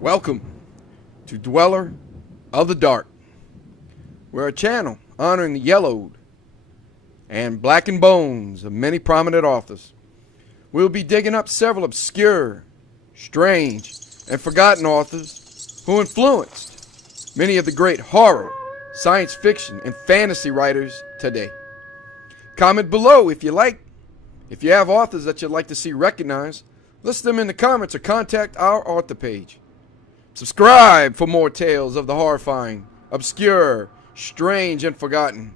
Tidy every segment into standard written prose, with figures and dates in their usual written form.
Welcome to Dweller of the Dark. We're a channel honoring the yellowed and blackened bones of many prominent authors. We'll be digging up several obscure, strange, and forgotten authors who influenced many of the great horror, science fiction, and fantasy writers today. Comment below if you like. If you have authors that you'd like to see recognized, list them in the comments or contact our author page. Subscribe for more tales of the horrifying, obscure, strange, and forgotten.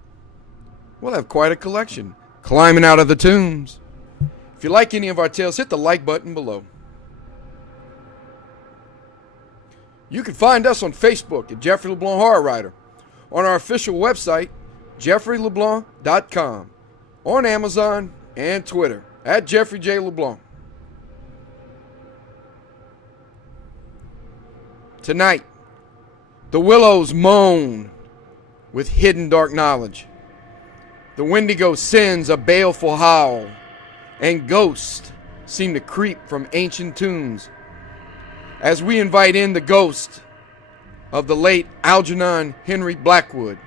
We'll have quite a collection climbing out of the tombs. If you like any of our tales, hit the like button below. You can find us on Facebook at Jeffrey LeBlanc Horror Writer, on our official website, jeffreyleblanc.com, on Amazon and Twitter at Jeffrey J. LeBlanc. Tonight, the willows moan with hidden dark knowledge. The wendigo sends a baleful howl, and ghosts seem to creep from ancient tombs. As we invite in the ghost of the late Algernon Henry Blackwood.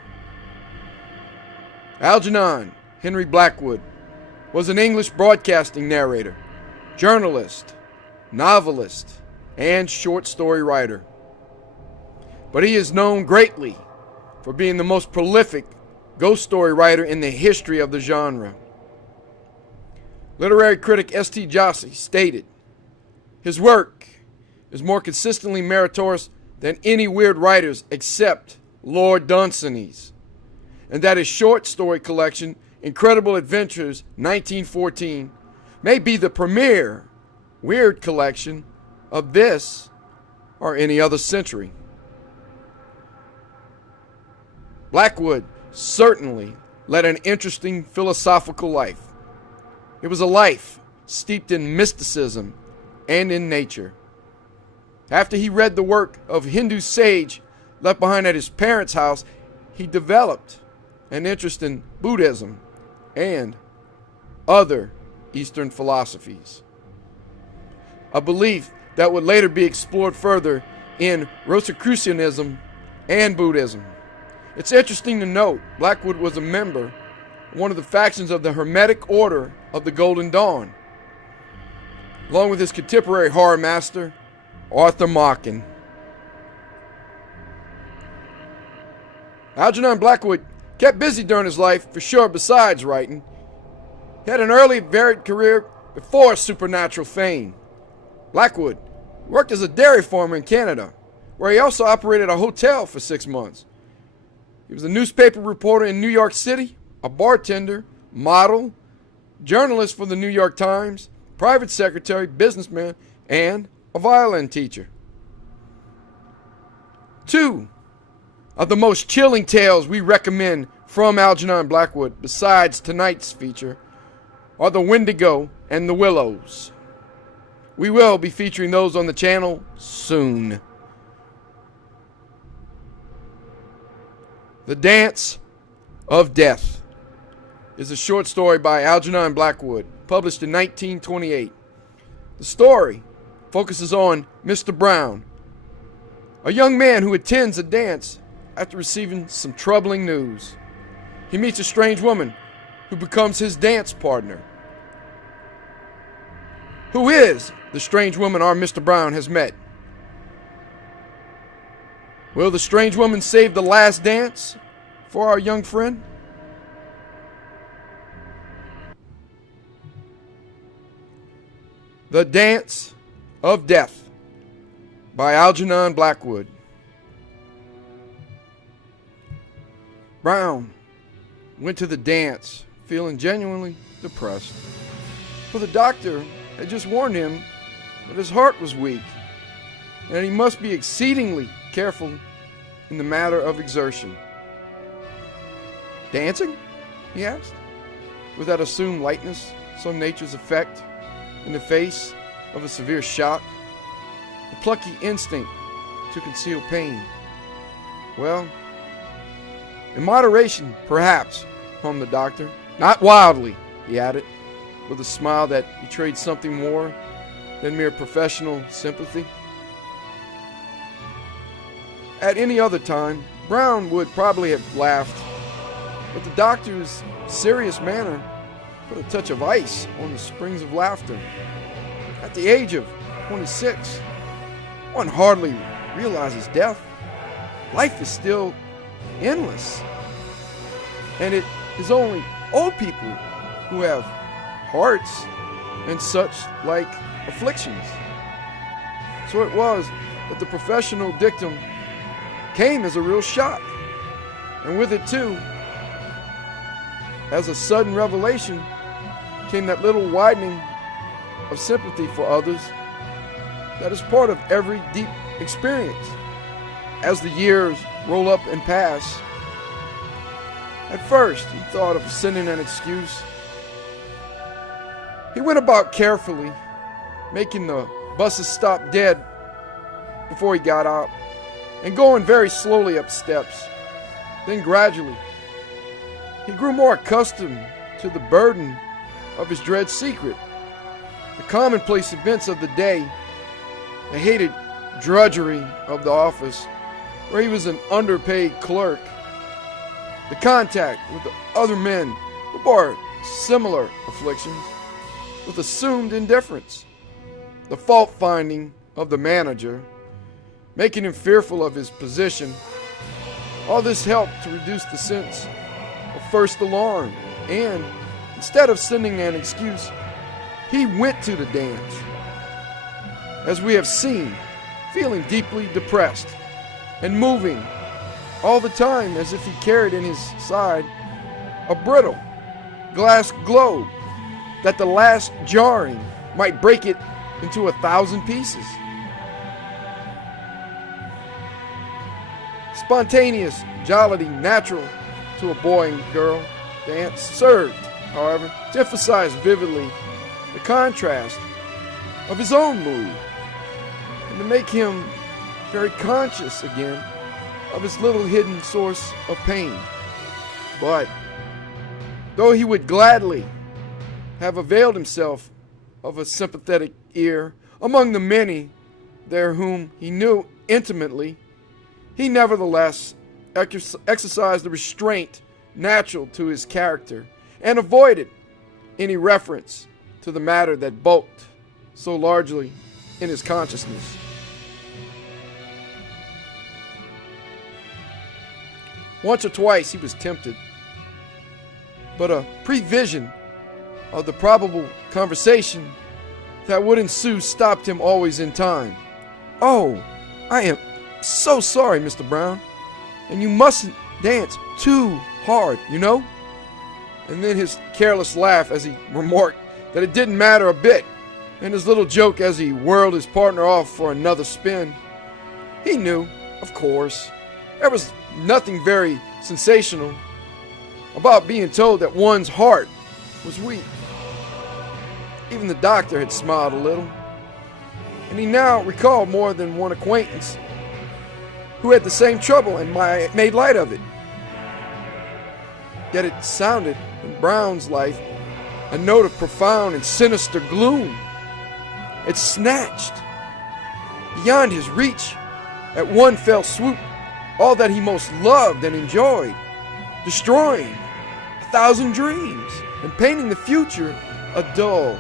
Algernon Henry Blackwood was an English broadcasting narrator, journalist, novelist, and short story writer. But he is known greatly for being the most prolific ghost story writer in the history of the genre. Literary critic S.T. Joshi stated, "His work is more consistently meritorious than any weird writers except Lord Dunsany's, and that his short story collection, Incredible Adventures 1914, may be the premier weird collection of this or any other century." Blackwood certainly led an interesting philosophical life. It was a life steeped in mysticism and in nature. After he read the work of Hindu sage left behind at his parents' house, he developed an interest in Buddhism and other Eastern philosophies, a belief that would later be explored further in Rosicrucianism and Buddhism. It's interesting to note Blackwood was a member of one of the factions of the Hermetic Order of the Golden Dawn, along with his contemporary horror master, Arthur Machen. Algernon Blackwood kept busy during his life, for sure, besides writing. He had an early, varied career before supernatural fame. Blackwood worked as a dairy farmer in Canada, where he also operated a hotel for 6 months. He was a newspaper reporter in New York City, a bartender, model, journalist for the New York Times, private secretary, businessman, and a violin teacher. Two of the most chilling tales we recommend from Algernon Blackwood, besides tonight's feature, are the Wendigo and the Willows. We will be featuring those on the channel soon. The Dance of Death is a short story by Algernon Blackwood, published in 1928. The story focuses on Mr. Brown, a young man who attends a dance after receiving some troubling news. He meets a strange woman who becomes his dance partner. Who is the strange woman our Mr. Brown has met? Will the strange woman save the last dance for our young friend? The Dance of Death by Algernon Blackwood. Brown went to the dance feeling genuinely depressed, for the doctor had just warned him that his heart was weak and he must be exceedingly careful in the matter of exertion. "Dancing?" he asked, with that assumed lightness so nature's effect in the face of a severe shock, the plucky instinct to conceal pain. "Well, in moderation, perhaps," hummed the doctor. "Not wildly," he added, with a smile that betrayed something more than mere professional sympathy. At any other time, Brown would probably have laughed, but the doctor's serious manner put a touch of ice on the springs of laughter. At the age of 26, one hardly realizes death. Life is still endless, and it is only old people who have hearts and such like afflictions. So it was that the professional dictum came as a real shock, and with it too, as a sudden revelation, came that little widening of sympathy for others that is part of every deep experience. As the years roll up and pass, at first he thought of sending an excuse. He went about carefully, making the buses stop dead before he got out, and going very slowly up steps. Then gradually, he grew more accustomed to the burden of his dread secret, the commonplace events of the day, the hated drudgery of the office, where he was an underpaid clerk, the contact with the other men who bore similar afflictions with assumed indifference, the fault-finding of the manager, making him fearful of his position. All this helped to reduce the sense of first alarm, and instead of sending an excuse, he went to the dance. As we have seen, feeling deeply depressed and moving all the time as if he carried in his side a brittle glass globe that the last jarring might break it into 1,000 pieces. Spontaneous jollity natural to a boy and girl dance served, however, to emphasize vividly the contrast of his own mood and to make him very conscious again of his little hidden source of pain. But though he would gladly have availed himself of a sympathetic ear among the many there whom he knew intimately, he nevertheless exercised the restraint natural to his character and avoided any reference to the matter that bulked so largely in his consciousness. Once or twice he was tempted, but a prevision of the probable conversation that would ensue stopped him always in time. "Oh, I am so sorry, Mr. Brown, and you mustn't dance too hard, you know?" And then his careless laugh as he remarked that it didn't matter a bit, and his little joke as he whirled his partner off for another spin. He knew, of course, there was nothing very sensational about being told that one's heart was weak. Even the doctor had smiled a little, and he now recalled more than one acquaintance who had the same trouble and made light of it. Yet it sounded in Brown's life a note of profound and sinister gloom. It snatched beyond his reach at one fell swoop all that he most loved and enjoyed, destroying 1,000 dreams and painting the future a dull,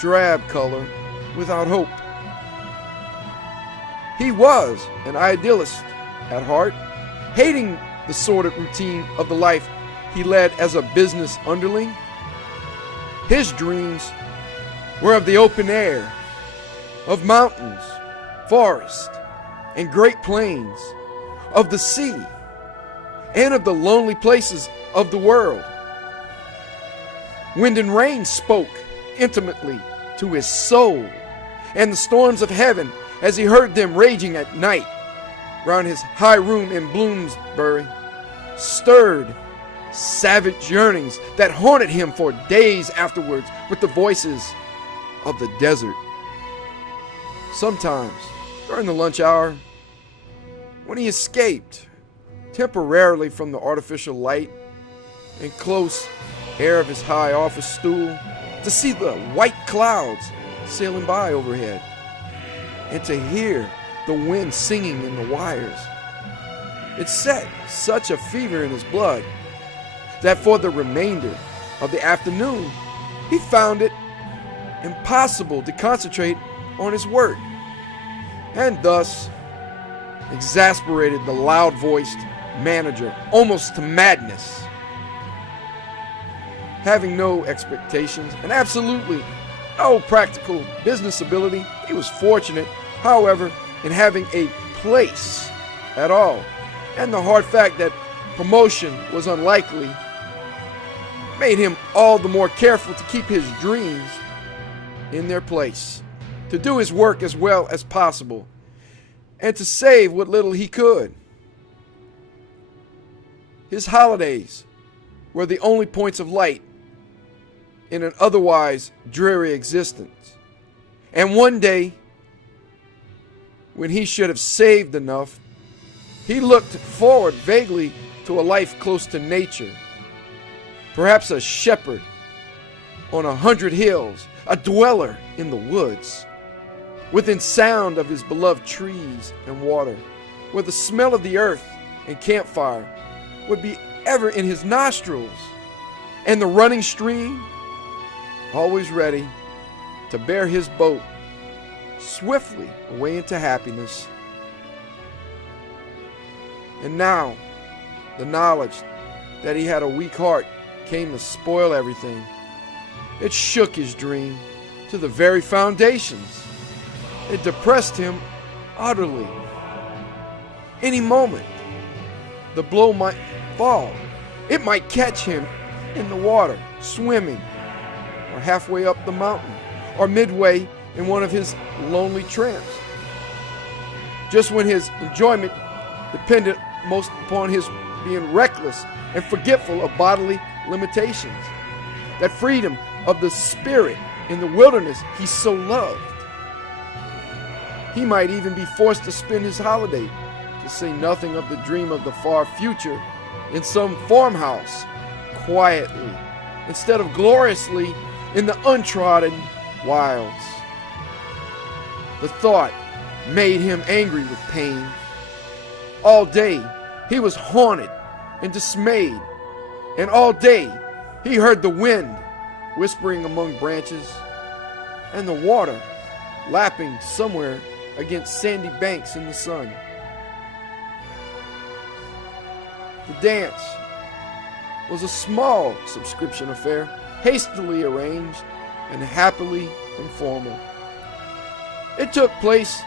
drab color without hope. He was an idealist at heart, hating the sordid routine of the life he led as a business underling. His dreams were of the open air, of mountains, forests, and great plains, of the sea, and of the lonely places of the world. Wind and rain spoke intimately to his soul, and the storms of heaven, as he heard them raging at night round his high room in Bloomsbury, stirred savage yearnings that haunted him for days afterwards with the voices of the desert. Sometimes, during the lunch hour, when he escaped temporarily from the artificial light and close air of his high office stool to see the white clouds sailing by overhead and to hear the wind singing in the wires, It set such a fever in his blood that for the remainder of the afternoon he found it impossible to concentrate on his work, and thus exasperated the loud-voiced manager almost to madness. Having no expectations and absolutely no practical business ability, he was fortunate, however, in having a place at all, and the hard fact that promotion was unlikely made him all the more careful to keep his dreams in their place, to do his work as well as possible, and to save what little he could. His holidays were the only points of light in an otherwise dreary existence, and one day, when he should have saved enough, he looked forward vaguely to a life close to nature. Perhaps a shepherd on 100 hills, a dweller in the woods, within sound of his beloved trees and water, where the smell of the earth and campfire would be ever in his nostrils, and the running stream always ready to bear his boat swiftly away into happiness. And now, the knowledge that he had a weak heart came to spoil everything. It shook his dream to the very foundations. It depressed him utterly. Any moment, the blow might fall. It might catch him in the water, swimming, or halfway up the mountain, or midway in one of his lonely tramps. Just when his enjoyment depended most upon his being reckless and forgetful of bodily limitations. That freedom of the spirit in the wilderness he so loved. He might even be forced to spend his holiday, to say nothing of the dream of the far future, in some farmhouse, quietly, instead of gloriously in the untrodden wilds. The thought made him angry with pain. All day he was haunted and dismayed, and all day he heard the wind whispering among branches and the water lapping somewhere against sandy banks in the sun. The dance was a small subscription affair, hastily arranged and happily informal. It took place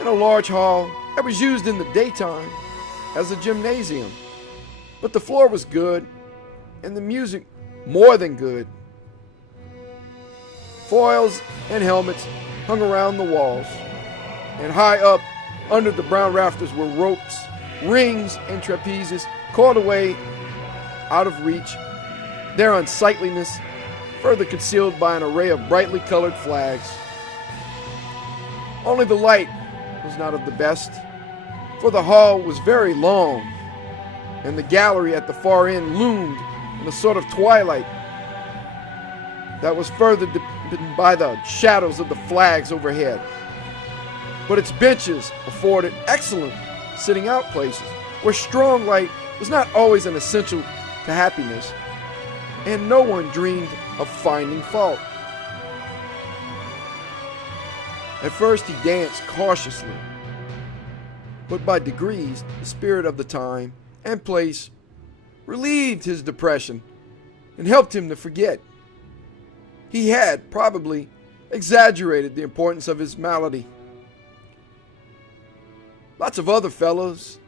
in a large hall that was used in the daytime as a gymnasium, but the floor was good and the music more than good. Foils and helmets hung around the walls, and high up under the brown rafters were ropes, rings, and trapezes coiled away out of reach, their unsightliness further concealed by an array of brightly colored flags. Only the light was not of the best, for the hall was very long, and the gallery at the far end loomed in a sort of twilight that was further deepened by the shadows of the flags overhead. But its benches afforded excellent sitting-out places, where strong light was not always an essential to happiness, and no one dreamed of finding fault. At first he danced cautiously, but by degrees the spirit of the time and place relieved his depression and helped him to forget. He had probably exaggerated the importance of his malady. Lots of other fellows,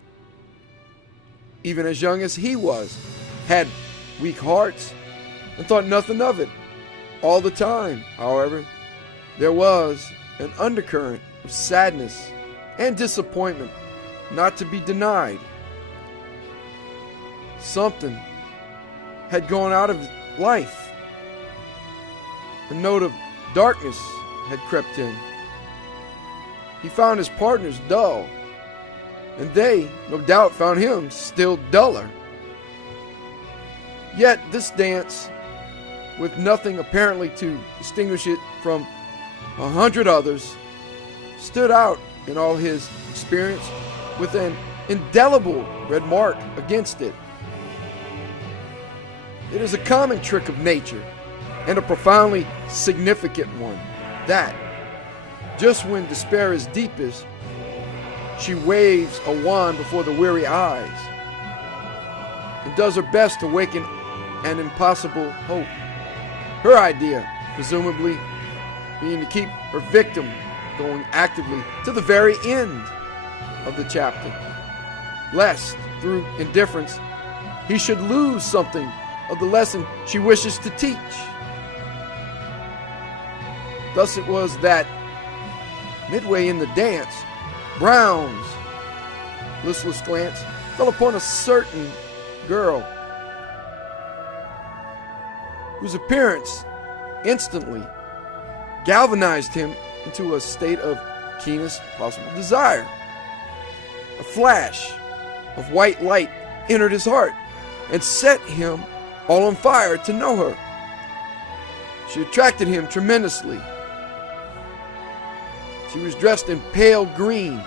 even as young as he was, had weak hearts and thought nothing of it. All the time, however, there was an undercurrent of sadness and disappointment not to be denied. Something had gone out of his life. A note of darkness had crept in. He found his partners dull, and they, no doubt, found him still duller. Yet this dance, with nothing apparently to distinguish it from 100 others, stood out in all his experience with an indelible red mark against it. It is a common trick of nature, and a profoundly significant one, that, just when despair is deepest, she waves a wand before the weary eyes and does her best to waken an impossible hope. Her idea, presumably, being to keep her victim going actively to the very end of the chapter, lest, through indifference, he should lose something of the lesson she wishes to teach. Thus it was that, midway in the dance, Brown's listless glance fell upon a certain girl whose appearance instantly galvanized him into a state of keenest possible desire. A flash of white light entered his heart and set him all on fire to know her. She attracted him tremendously. She was dressed in pale green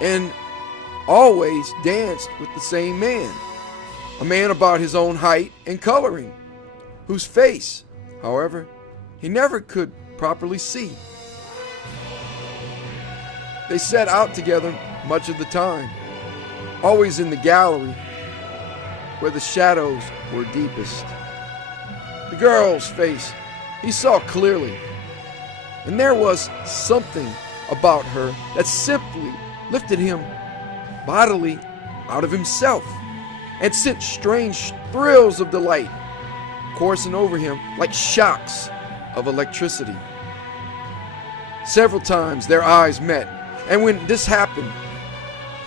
and always danced with the same man, a man about his own height and coloring, whose face, however, he never could properly see. They set out together much of the time, always in the gallery where the shadows were deepest. The girl's face he saw clearly, and there was something about her that simply lifted him bodily out of himself and sent strange thrills of delight coursing over him like shocks of electricity. Several times their eyes met, and when this happened,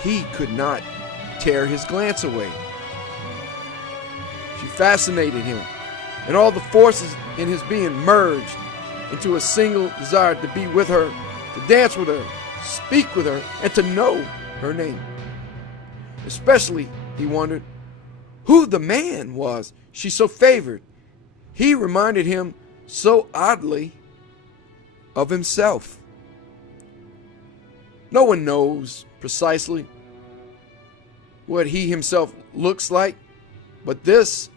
he could not tear his glance away. She fascinated him, and all the forces in his being merged into a single desire to be with her, to dance with her, speak with her, and to know her name. Especially, he wondered, who the man was she so favored. He reminded him so oddly of himself. No one knows precisely what he himself looks like, but this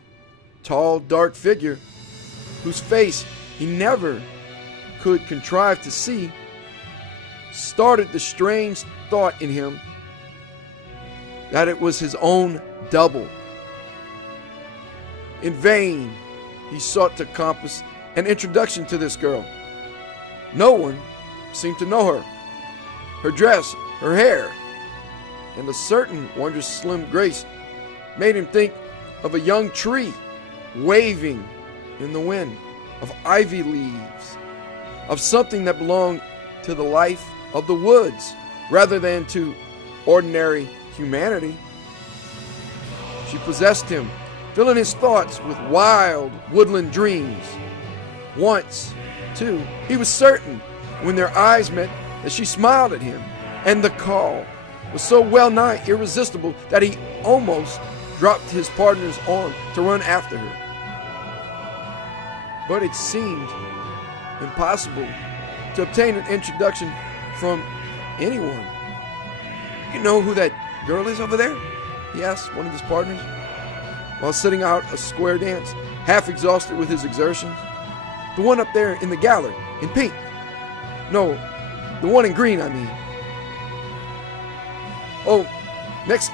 tall, dark figure, whose face he never could contrive to see, started the strange thought in him that it was his own double. In vain, he sought to compass an introduction to this girl. No one seemed to know her. Her dress, her hair, and a certain wondrous slim grace made him think of a young tree waving in the wind, of ivy leaves, of something that belonged to the life of the woods rather than to ordinary humanity. She possessed him, filling his thoughts with wild woodland dreams. Once, too, he was certain, when their eyes met, that she smiled at him, and the call was so well nigh irresistible that he almost dropped his partner's arm to run after her. But it seemed impossible to obtain an introduction from anyone. You know who that girl is over there? He asked one of his partners, while sitting out a square dance, half exhausted with his exertions. The one up there in the gallery, in pink. No, the one in green, I mean. Oh, next,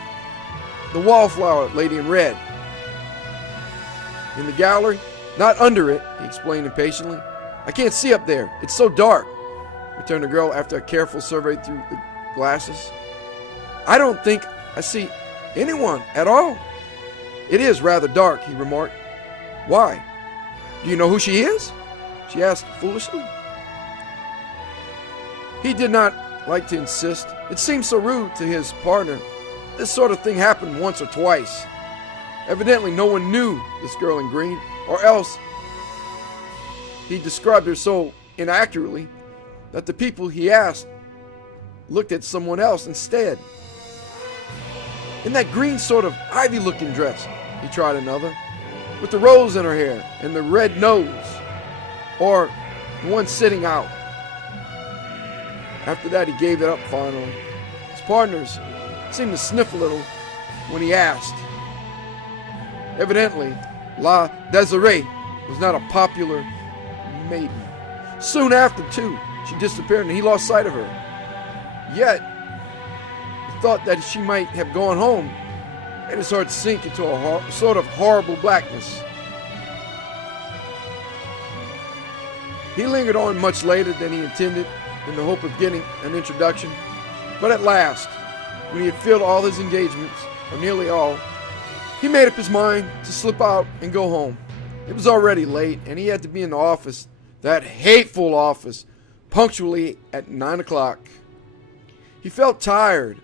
the wallflower lady in red. In the gallery, not under it, he explained impatiently. I can't see up there. It's so dark, returned the girl after a careful survey through the glasses. I don't think I see anyone at all. It is rather dark, he remarked. Why? Do you know who she is? She asked foolishly. He did not like to insist. It seemed so rude to his partner. This sort of thing happened once or twice. Evidently no one knew this girl in green, or else he described her so inaccurately that the people he asked looked at someone else instead. In that green sort of ivy-looking dress, he tried another, with the rose in her hair and the red nose, or the one sitting out. After that, he gave it up finally. His partners seemed to sniff a little when he asked. Evidently, La Desiree was not a popular maiden. Soon after, too, she disappeared and he lost sight of her. Yet, the thought that she might have gone home made his heart sink into a sort of horrible blackness. He lingered on much later than he intended in the hope of getting an introduction, but at last, when he had filled all his engagements, or nearly all, he made up his mind to slip out and go home. It was already late, and he had to be in the office, that hateful office, punctually at 9 o'clock. He felt tired,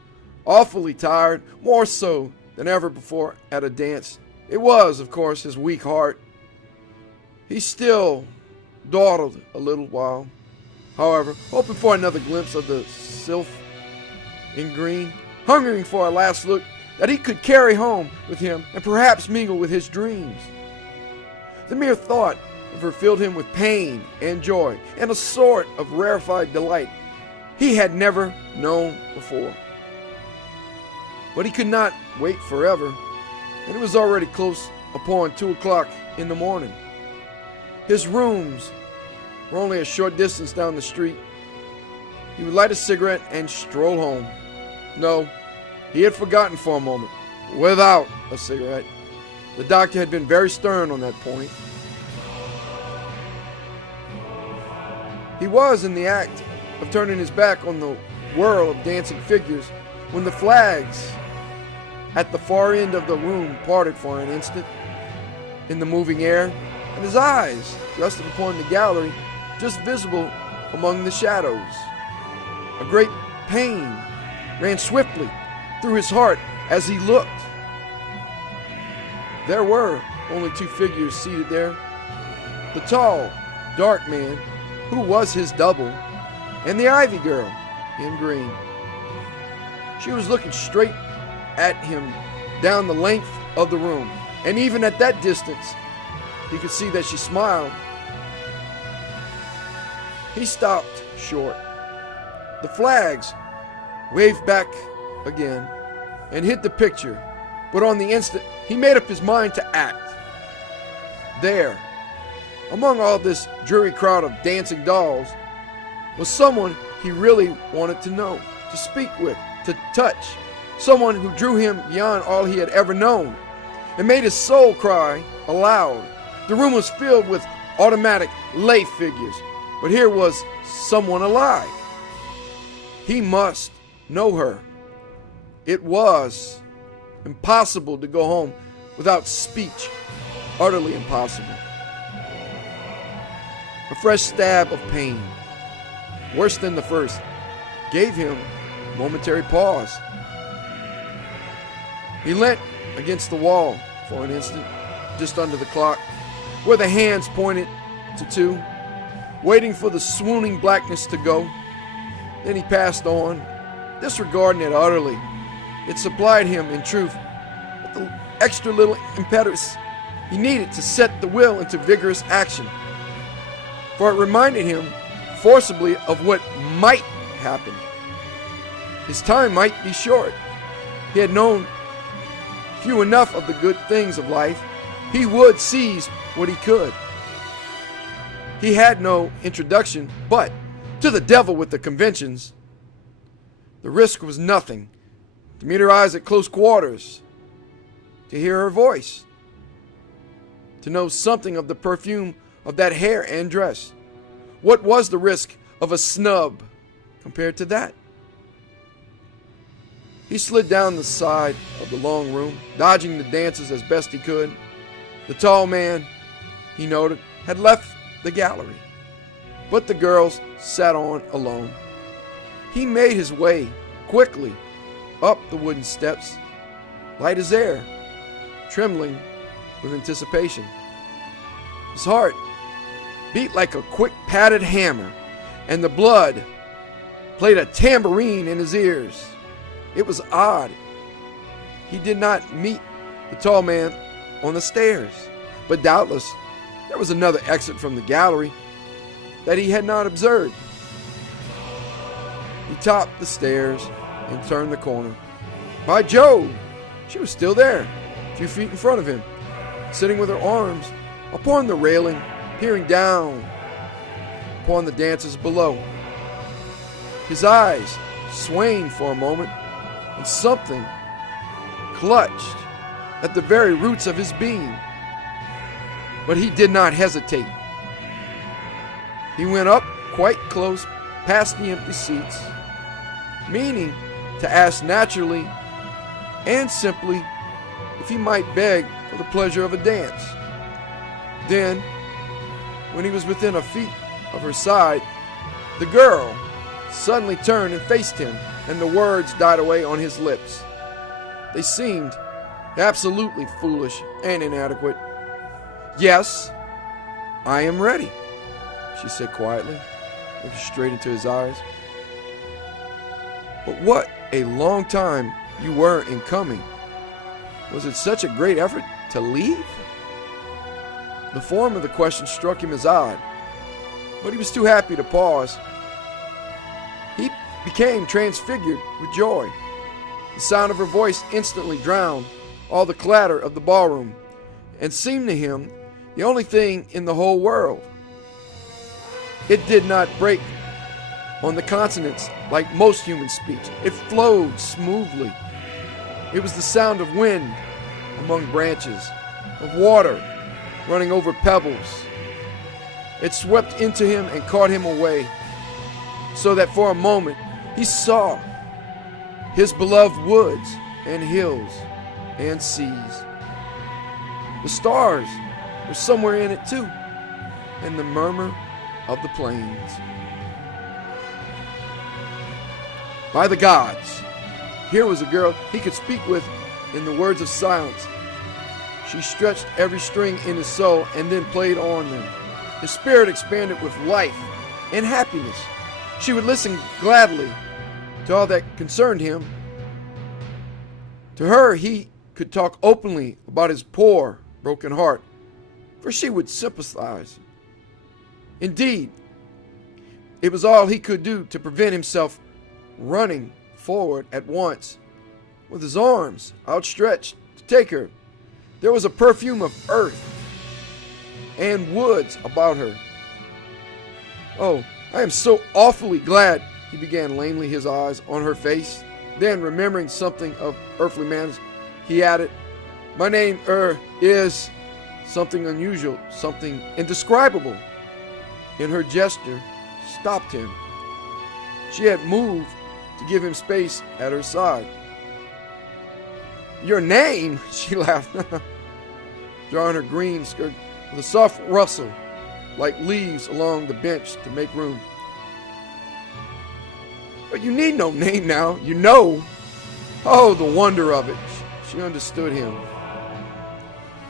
awfully tired, more so than ever before at a dance. It was, of course, his weak heart. He still dawdled a little while, however, hoping for another glimpse of the sylph in green, hungering for a last look that he could carry home with him and perhaps mingle with his dreams. The mere thought of her filled him with pain and joy and a sort of rarefied delight he had never known before. But he could not wait forever, and it was already close upon 2 o'clock in the morning. His rooms were only a short distance down the street. He would light a cigarette and stroll home. No, he had forgotten for a moment. Without a cigarette. The doctor had been very stern on that point. He was in the act of turning his back on the whirl of dancing figures when the flags at the far end of the room parted for an instant in the moving air, and his eyes rested upon the gallery just visible among the shadows. A great pain ran swiftly through his heart as he looked. There were only 2 figures seated there. The tall, dark man, who was his double, and the ivy girl in green. She was looking straight at him down the length of the room, and even at that distance, he could see that she smiled. He stopped short. The flags waved back again and hit the picture, but on the instant, he made up his mind to act. There, among all this dreary crowd of dancing dolls, was someone he really wanted to know, to speak with, to touch, someone who drew him beyond all he had ever known and made his soul cry aloud. The room was filled with automatic lay figures, but here was someone alive. He must know her. It was impossible to go home without speech, utterly impossible. A fresh stab of pain, worse than the first, gave him a momentary pause. He leant against the wall for an instant, just under the clock, where the hands pointed to 2, waiting for the swooning blackness to go. Then he passed on, disregarding it utterly. It supplied him, in truth, with the extra little impetus he needed to set the will into vigorous action. For it reminded him forcibly of what might happen. His time might be short. He had known few enough of the good things of life. He would seize what he could. He had no introduction, but to the devil with the conventions. The risk was nothing. To meet her eyes at close quarters, to hear her voice, to know something of the perfume of that hair and dress. What was the risk of a snub compared to that? He slid down the side of the long room, dodging the dancers as best he could. The tall man, he noted, had left the gallery, but the girls sat on alone. He made his way quickly up the wooden steps, light as air, trembling with anticipation. His heart beat like a quick padded hammer, and the blood played a tambourine in his ears. It was odd. He did not meet the tall man on the stairs, but doubtless there was another exit from the gallery that he had not observed. He topped the stairs and turned the corner. By Jove! She was still there, a few feet in front of him, sitting with her arms upon the railing, peering down upon the dancers below. His eyes swaying for a moment, and something clutched at the very roots of his being. But he did not hesitate. He went up quite close past the empty seats, meaning to ask naturally and simply if he might beg for the pleasure of a dance. Then, when he was within a feet of her side, the girl suddenly turned and faced him, and the words died away on his lips. They seemed absolutely foolish and inadequate. "Yes, I am ready," she said quietly, looking straight into his eyes. "But what a long time you were in coming. Was it such a great effort to leave?" The form of the question struck him as odd, but he was too happy to pause. He became transfigured with joy. The sound of her voice instantly drowned all the clatter of the ballroom, and seemed to him the only thing in the whole world. It did not break on the consonants like most human speech. It flowed smoothly. It was the sound of wind among branches, of water running over pebbles. It swept into him and caught him away, so that for a moment he saw his beloved woods and hills and seas. The stars were somewhere in it too, and the murmur of the plains. By the gods, here was a girl he could speak with in the words of silence. She stretched every string in his soul and then played on them. His spirit expanded with life and happiness. She would listen gladly to all that concerned him. To her, he could talk openly about his poor, broken heart, for she would sympathize. Indeed, it was all he could do to prevent himself running forward at once, with his arms outstretched to take her. There was a perfume of earth and woods about her. "Oh, I am so awfully glad," he began lamely, his eyes on her face. Then, remembering something of earthly manners, he added, "My name, is..." Something unusual, something indescribable in her gesture stopped him. She had moved to give him space at her side. "Your name?" she laughed, drawing her green skirt with a soft rustle like leaves along the bench to make room. "But you need no name now, you know." Oh, the wonder of it. She understood him.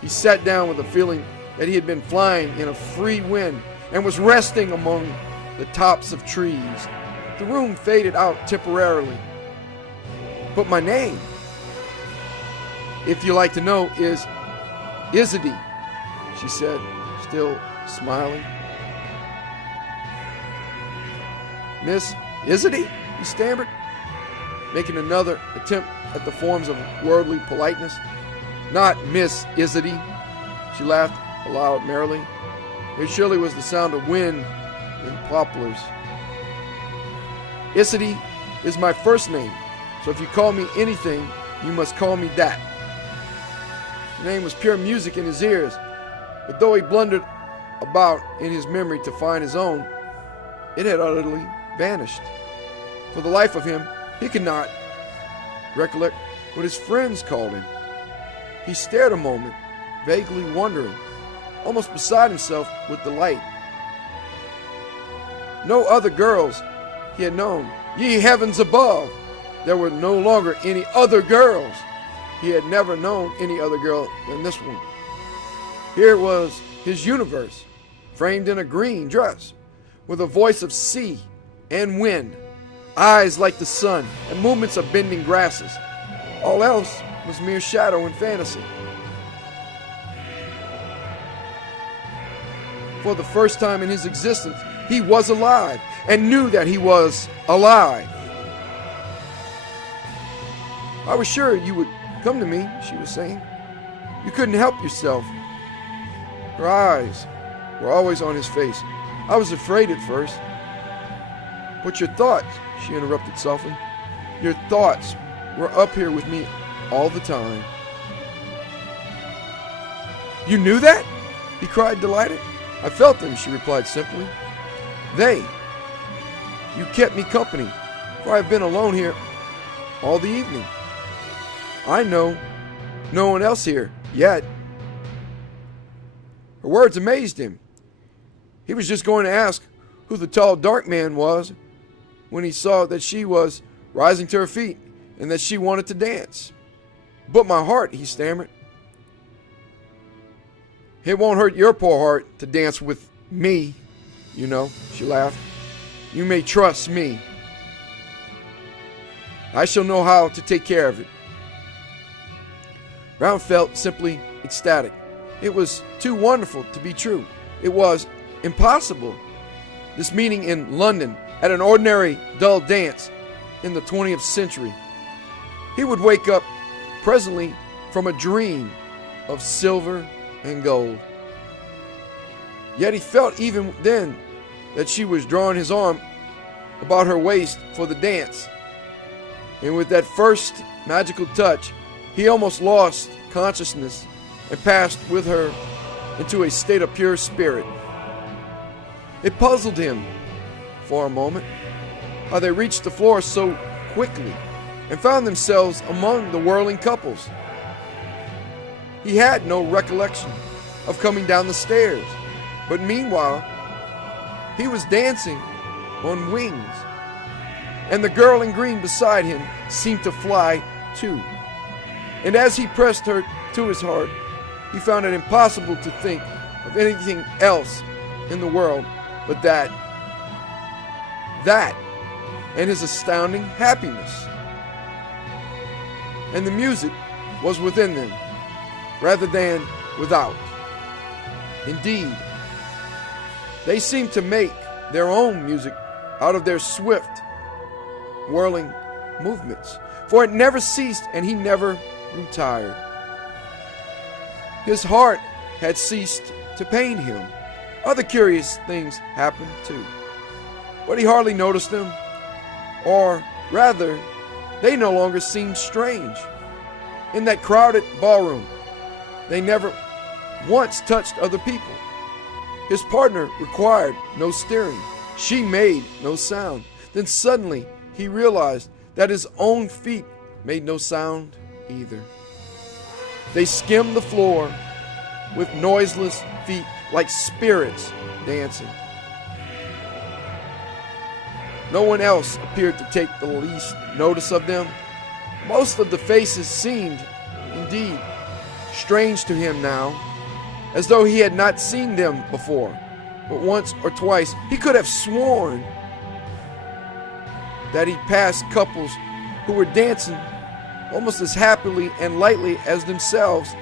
He sat down with a feeling that he had been flying in a free wind and was resting among the tops of trees. The room faded out temporarily. "But my name, if you like to know, is Isidie," she said, still smiling. "Miss Isidie?" he stammered, making another attempt at the forms of worldly politeness. "Not Miss Isidie," she laughed aloud merrily. It surely was the sound of wind in poplars. "Isidie is my first name, so if you call me anything, you must call me that." The name was pure music in his ears, but though he blundered about in his memory to find his own, it had utterly vanished. For the life of him, he could not recollect what his friends called him. He stared a moment, vaguely wondering, almost beside himself with delight. No other girls he had known. Ye heavens above! There were no longer any other girls. He had never known any other girl than this one. Here was his universe, framed in a green dress, with a voice of sea and wind, eyes like the sun, and movements of bending grasses. All else was mere shadow and fantasy. For the first time in his existence, he was alive, and knew that he was alive. I was sure you would come to me, she was saying. You couldn't help yourself. Her eyes were always on his face. I was afraid at first. But your thoughts, she interrupted softly, your thoughts were up here with me all the time. You knew that? He cried, delighted. I felt them, she replied simply. You kept me company, for I have been alone here all the evening. I know no one else here yet. Her words amazed him. He was just going to ask who the tall, dark man was when he saw that she was rising to her feet and that she wanted to dance. But my heart, he stammered. It won't hurt your poor heart to dance with me, you know, she laughed. You may trust me. I shall know how to take care of it. Brown felt simply ecstatic. It was too wonderful to be true. It was impossible. This meeting in London at an ordinary dull dance in the 20th century. He would wake up presently from a dream of silver and gold. Yet he felt even then that she was drawing his arm about her waist for the dance. And with that first magical touch, he almost lost consciousness and passed with her into a state of pure spirit. It puzzled him for a moment how they reached the floor so quickly and found themselves among the whirling couples. He had no recollection of coming down the stairs, but meanwhile, he was dancing on wings, and the girl in green beside him seemed to fly too. And as he pressed her to his heart, he found it impossible to think of anything else in the world but that and his astounding happiness. And the music was within them rather than without. Indeed, they seemed to make their own music out of their swift, whirling movements, for it never ceased and he never grew tired. His heart had ceased to pain him. Other curious things happened too, but he hardly noticed them, or rather, they no longer seemed strange. In that crowded ballroom, they never once touched other people. His partner required no steering. She made no sound. Then suddenly he realized that his own feet made no sound either. They skimmed the floor with noiseless feet like spirits dancing. No one else appeared to take the least notice of them. Most of the faces seemed, indeed, strange to him now, as though he had not seen them before. But once or twice he could have sworn that he passed couples who were dancing almost as happily and lightly as themselves,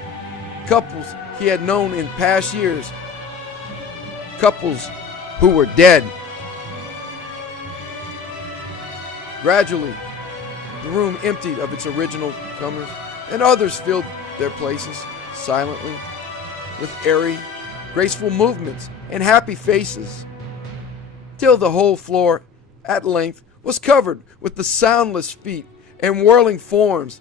couples he had known in past years, couples who were dead. Gradually, the room emptied of its original comers, and others filled their places silently, with airy, graceful movements and happy faces, till the whole floor at length was covered with the soundless feet and whirling forms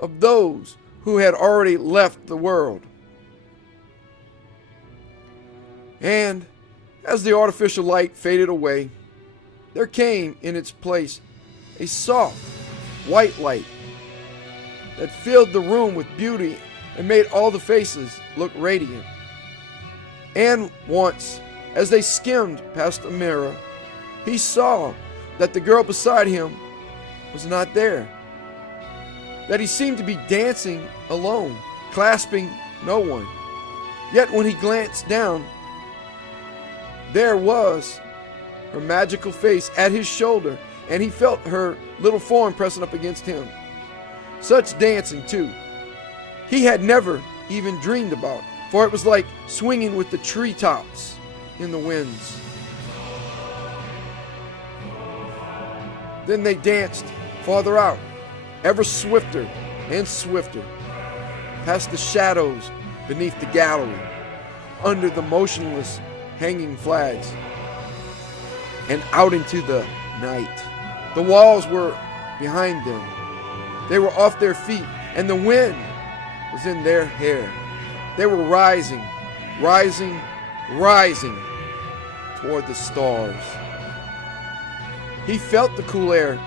of those who had already left the world. And as the artificial light faded away, there came in its place a soft, white light that filled the room with beauty and made all the faces look radiant. And once, as they skimmed past a mirror, he saw that the girl beside him was not there, that he seemed to be dancing alone, clasping no one. Yet when he glanced down, there was her magical face at his shoulder, and he felt her little form pressing up against him. Such dancing, too, he had never even dreamed about, for it was like swinging with the treetops in the winds. Then they danced farther out, ever swifter and swifter, past the shadows beneath the gallery, under the motionless hanging flags, and out into the night. The walls were behind them. They were off their feet, and the wind was in their hair. They were rising, rising, rising toward the stars. He felt the cool air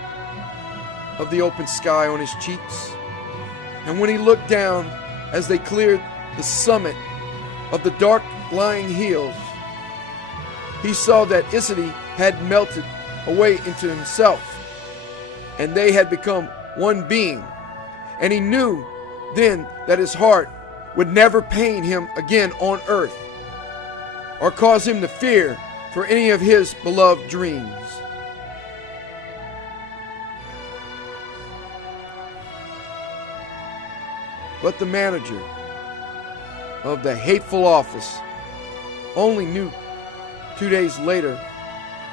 of the open sky on his cheeks, and when he looked down as they cleared the summit of the dark lying hills, he saw that Isity had melted away into himself, and they had become one being. And he knew then that his heart would never pain him again on earth, or cause him to fear for any of his beloved dreams. But the manager of the hateful office only knew 2 days later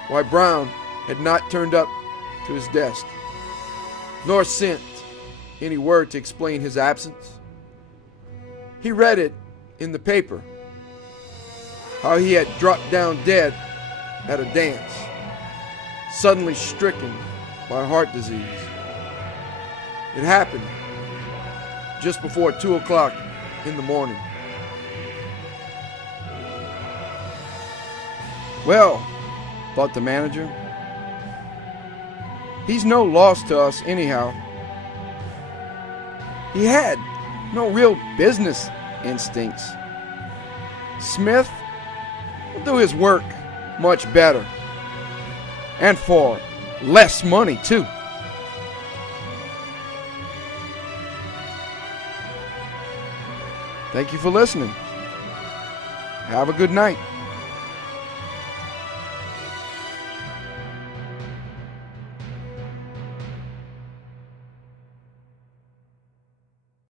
why Brown had not turned up to his desk, nor sent any word to explain his absence. He read it in the paper, how he had dropped down dead at a dance, suddenly stricken by heart disease. It happened just before 2 o'clock in the morning. Well, thought the manager, he's no loss to us anyhow. He had no real business instincts. Smith will do his work much better, and for less money too. Thank you for listening. Have a good night.